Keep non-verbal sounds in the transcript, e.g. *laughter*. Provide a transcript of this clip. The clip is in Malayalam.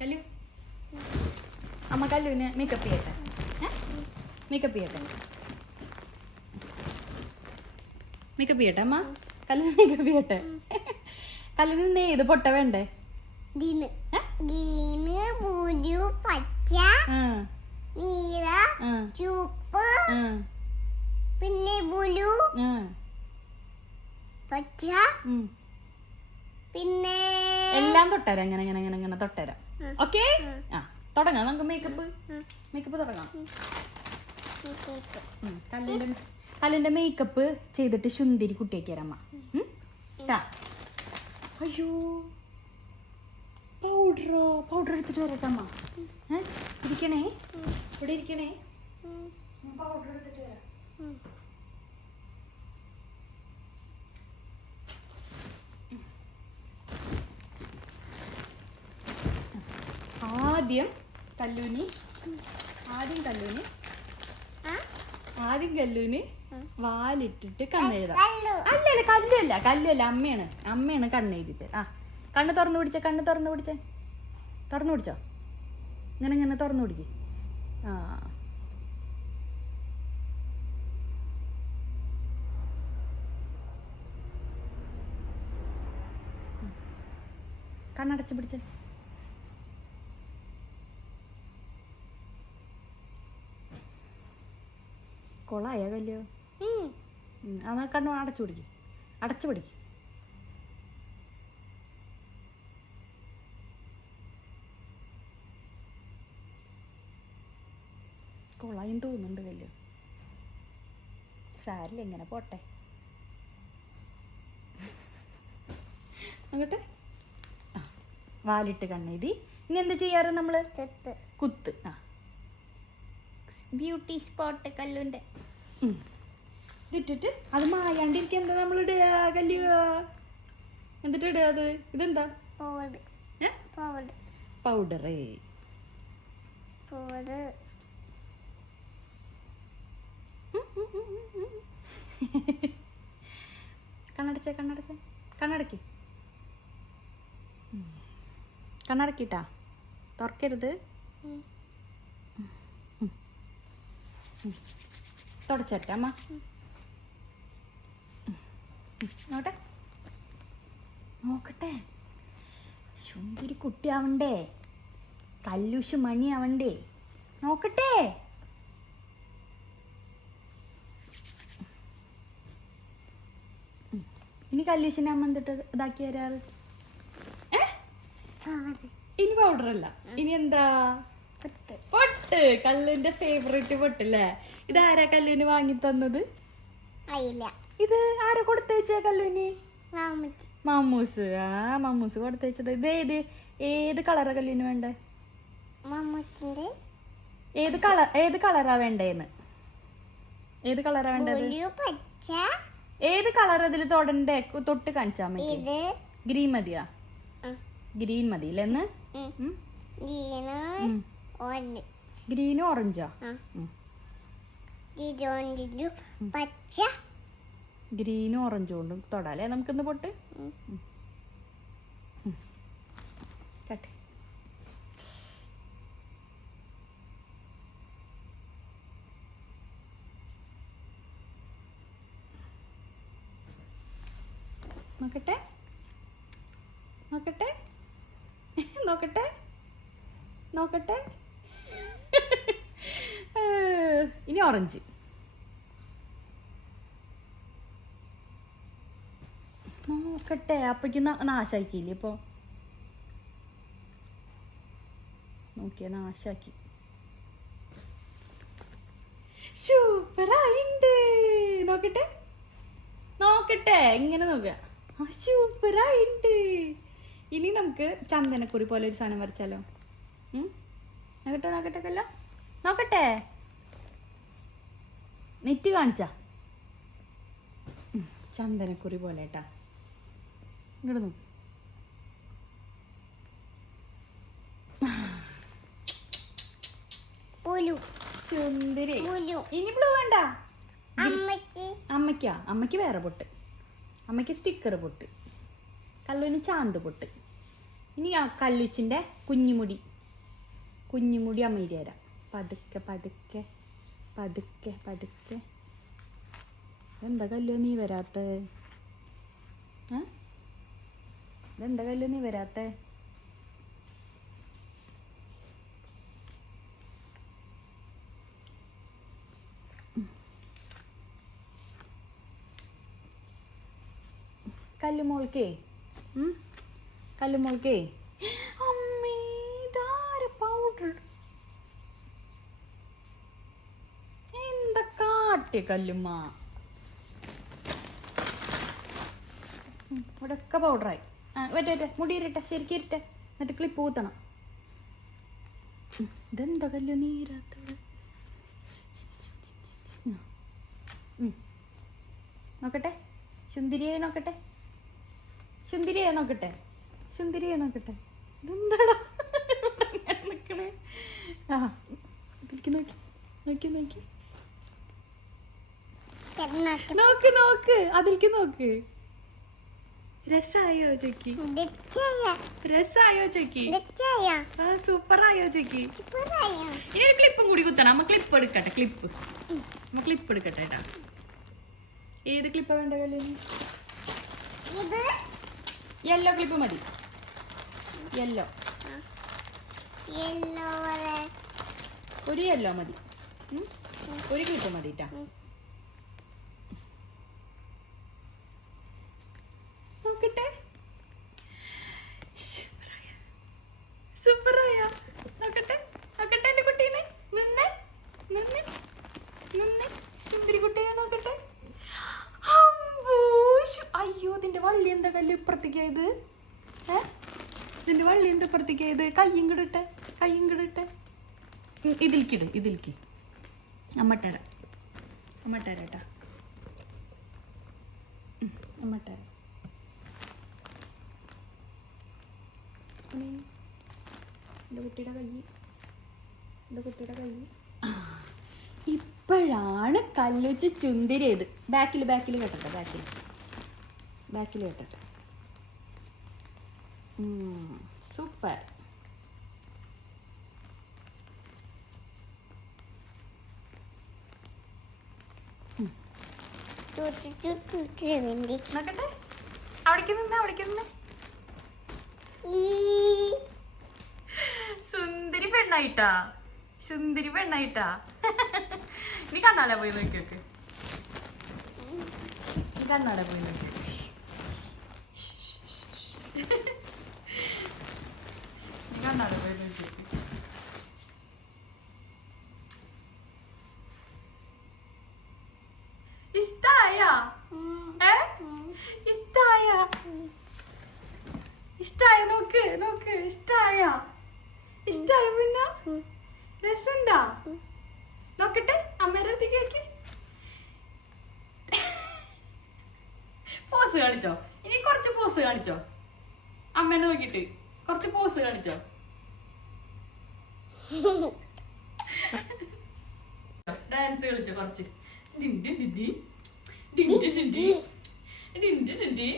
കല്ലു. അമ്മ കല്ലുവിന് മേക്കപ്പ് ചെയ്യട്ടെ. മേക്കപ്പ് ചെയ്യട്ടെ. മേക്കപ്പ് ചെയ്യട്ടെ അമ്മ? കല്ലിന് മേക്കപ്പ് ചെയ്യട്ടെ. കല്ലിന് ഇന്ന് ഏത് പൊട്ട വേണ്ടേ? പച്ച നീല ചുവപ്പ് പിന്നെ ബ്ലൂ പച്ച പിന്നെ എല്ലാം തൊട്ടരാം. അങ്ങനെ അങ്ങനെ അങ്ങനെ അങ്ങനെ തൊട്ടരാം. ഓക്കെ ആ തുടങ്ങാം. നമുക്ക് മേക്കപ്പ് മേക്കപ്പ് തുടങ്ങാം. കല്ലിന്റെ കല്ലിന്റെ മേക്കപ്പ് ചെയ്തിട്ട് ശുന്തിരി കുട്ടിയൊക്കെ അമ്മ. അയ്യോ. പൗഡറോ പൗഡർ എടുത്തിട്ട് വരട്ടെ അമ്മ? ഇരിക്കണേ. ഇവിടെ ഇരിക്കണേ. പൗഡർ എടുത്തിട്ട് വരാം. ആദ്യം കല്ലൂനി. ആദ്യം കല്ലൂനി. ആദ്യം കല്ലൂന്. വാലിട്ടിട്ട് കണ്ണെഴുതാം. അല്ല അല്ലല്ല കല്ലല്ല കല്ലല്ല അമ്മയാണ്. അമ്മയാണ് കണ്ണെഴുതിട്ട് ആ കണ്ണ് തുറന്നു പിടിച്ച കണ്ണ് തുറന്നു പിടിച്ചേ. തുറന്നു പിടിച്ചോ? ഇങ്ങനെ ഇങ്ങനെ തുറന്നു പിടിക്ക്. ആ. കണ്ണടച്ച് പിടിച്ചേ. കൊളായ കല്ലോ ഉം. കണ്ണു അടച്ചു പിടിക്കും. അടച്ചു പിടിക്കും. കൊളായും തോന്നുന്നുണ്ട് കല്ല് സാരില്ല ഇങ്ങനെ പോട്ടെ? അങ്ങോട്ട്. വാലിട്ട് കണ്ണെഴുതി. ഇനി എന്താ ചെയ്യാറ് നമ്മൾ. കുത്ത്. ആ. Beauty spot കല്ലുണ്ട്. ഇതിട്ടിട്ട് അത് മായാണ്ടിരിക്കുക എന്താ നമ്മൾ ഇടുക കല്ലുക എന്നിട്ട് ഇടുക അത്? ഇതെന്താ? പൗഡർ. കണ്ണടച്ചേ കണ്ണടച്ചേ. കണ്ണടക്കി. കണ്ണടക്കിട്ടാ. തുറക്കരുത്. ഉം. തുടച്ചേട്ടെ അമ്മ. നോട്ടെ നോക്കട്ടെ. ശുന്തിരി കുട്ടിയാവണ്ടേ. കല്ലൂശ് മണിയാവണ്ടേ. നോക്കട്ടെ. ഇനി കല്ലൂശിനെ അമ്മ എന്തിട്ട് ഇതാക്കി തരാറ്. ഇനി പൗഡർ അല്ല. ഇനി എന്താ? പൊട്ട്. പൊട്ട് കല്ലിന്റെ ഫേവറേറ്റ് പൊട്ടല്ലേ? ആരാ കല്ലുവിന് വാങ്ങി തന്നത്. ഇത് ആരാ കൊടുത്തു വെച്ചേ കല്ലുവിന് മാമൂസ്. മമ്മൂസ് ആ മമ്മൂസ് കൊടുത്തു വെച്ചത്. ഇത് ഏത് ഏത് കളറാ കല്ലുവിന് വേണ്ടേ? ഏത് കളർ ഏത് കളറാ വേണ്ടേന്ന്? ഏത് കളറാ വേണ്ടത്? ഏത് കളർ അതിൽ തൊടണ്ടേ? തൊട്ട് കാണിച്ചാ മതി. ഇത് ഗ്രീൻ മതിയാ. ഗ്രീൻ മതി ഇല്ലെന്ന് ഉം. Green orange? പച്ച. ഗ്രീനും ഓറഞ്ചും കൊണ്ടും തൊടാലേ നമുക്കിന്ന് പൊട്ട്. കട്ടെ. നോക്കട്ടെ? നോക്കട്ടെ? *laughs* നോക്കട്ടെ? നോക്കട്ടെ? ഇനി ഓറഞ്ച്. നോക്കട്ടെ അപ്പയ്ക്ക് നാശാക്കിയില്ലേ ഇപ്പോൾ നോക്കിയ നാശാക്കി. സൂപ്പറായിണ്ട്. നോക്കട്ടെ. നോക്കട്ടെ ഇങ്ങനെ നോക്കുക. സൂപ്പറായിണ്ട്. ഇനി നമുക്ക് ചന്ദനക്കുറി പോലെ ഒരു സാധനം വരച്ചാലോ? നോക്കട്ടെ നോക്കട്ടെ കല്ലോ. നോക്കട്ടെ. നെറ്റ് കാണിച്ചാ. ചന്ദനക്കുറി പോലെ കേട്ടാ ഇങ്ങോട്ട് ഇനി ബ്ലൂ വേണ്ട. അമ്മയ്ക്കാ. അമ്മയ്ക്ക്. വേറെ പൊട്ട്. അമ്മയ്ക്ക് സ്റ്റിക്കർ പൊട്ട്. കല്ലുവിന് ചാന്ത് പൊട്ട്. ഇനി ആ കല്ലുച്ചിന്റെ കുഞ്ഞുമുടി. കുഞ്ഞുമുടി അമ്മയിൽ അമ്മയിരി തരാം പതുക്കെ പതുക്കെ. പതുക്കെ പതുക്കെ. കല്ലോ നീ വരാത്ത? ഇതെന്താ നീ വരാത്ത? കല്ലുമോൾക്കേ? കല്ലുമോൾക്കേ അമ്മേ ഇതാര പൗഡർ എന്താ കാട്ടിയ കല്ലുമ്മ ഇവിടെ ഒക്കെ പൗഡറായി ആ വറ്റെ വറ്റെ മുടി ഇരട്ടെ ശരിക്കും ഇരട്ടെ. എന്നിട്ട് ക്ലിപ്പ് കൂത്തണം ഇതെന്താ കല്ലു. ഉം. നോക്കട്ടെ സുന്ദരിയെ നോക്കട്ടെ. സുന്ദരിയെ നോക്കട്ടെ സുന്ദരിയെ നോക്കട്ടെ. ഇതെന്താടാ? നിൽക്കണേ ആ നോക്കി നോക്കി നോക്കി. നോക്ക് നോക്ക്. അതിലേക്ക് നോക്ക്. രസായോ ചോക്കി രസായോ ചോക്കി ആ സൂപ്പറായോ ചോക്കി ഇനി ഒരു ക്ലിപ്പും കൂടി കുത്തണം. നമ്മ ക്ലിപ്പ് എടുക്കട്ടെ ക്ലിപ്പ്. നമ്മ ക്ലിപ്പ് എടുക്കട്ടെ കേട്ടാ. ഏത് ക്ലിപ്പാ വേണ്ട ഇത്? യെല്ലോ ക്ലിപ്പ് മതി. യെല്ലോ ഒരു യെല്ലോ മതി. ഒരു ക്ലിപ്പ് മതി ട്ടാ ഉം. നോക്കട്ടെ സൂപ്പറായ നോക്കട്ടെ നോക്കട്ടെ എന്റെ കുട്ടീനെ നിന്നെ നിന്നെ നിന്നെ സുന്ദരി കുട്ടിയെ നോക്കട്ടെ അമ്പോ, ശ്ശോ. അയ്യോ ഇതിന്റെ വള്ളി എന്താ കല്ല് ഇപ്പുറത്തേക്കായത് ഏ ഇതിന്റെ വള്ളി എന്താ ഇത് കയ്യും കിടട്ടെ കയ്യും കിടട്ടെ ഇതിൽക്കിട് ഇതിൽക്ക് അമ്മട്ടര. അമ്മട്ടര കേട്ടാ അമ്മട്ടര. എന്റെ കുട്ടിയുടെ കൈ. എന്റെ കുട്ടിയുടെ കൈ. ഇപ്പോഴാണ് കല്ലുച്ച് ചുന്തിരിയത്. ബാക്കിൽ ബാക്കിൽ കേട്ടോ ബാക്കിൽ ബാക്കിൽ കെട്ടട്ടെ. Super super. നോക്കട്ടെ. അവിടേക്ക് നിന്ന് അവിടേക്ക് നിന്ന്. സുന്ദരി പെണ്ണായിട്ടാ. സുന്ദരി പെണ്ണായിട്ടാ. നീ കണ്ണാടെ പോയി നോക്കി നോക്ക്. നീ കണ്ണാടെ പോയി നോക്കി. നീ കണ്ണാടെ പോയി നോക്കി നോക്ക് ഇഷ്ടായ. ഇഷ്ടായ? നോക്ക് നോക്ക്. ഇഷ്ടായ? ഇഷ്ടായ പിന്നെ. രസണ്ടാ നോക്കട്ടെ അമ്മേടെ അടുത്തേക്ക് പോസ് കാണിച്ചോ? ഇനി കുറച്ച് പോസ് കാണിച്ചോ? അമ്മേനെ നോക്കിട്ട് കുറച്ച് പോസ് കാണിച്ചോ? ഡാൻസ് കളിച്ചു കുറച്ച്. ഡിൻഡി ഡിൻഡി ഡിൻഡി ഡിൻഡി ഡിൻഡി ഡിൻഡി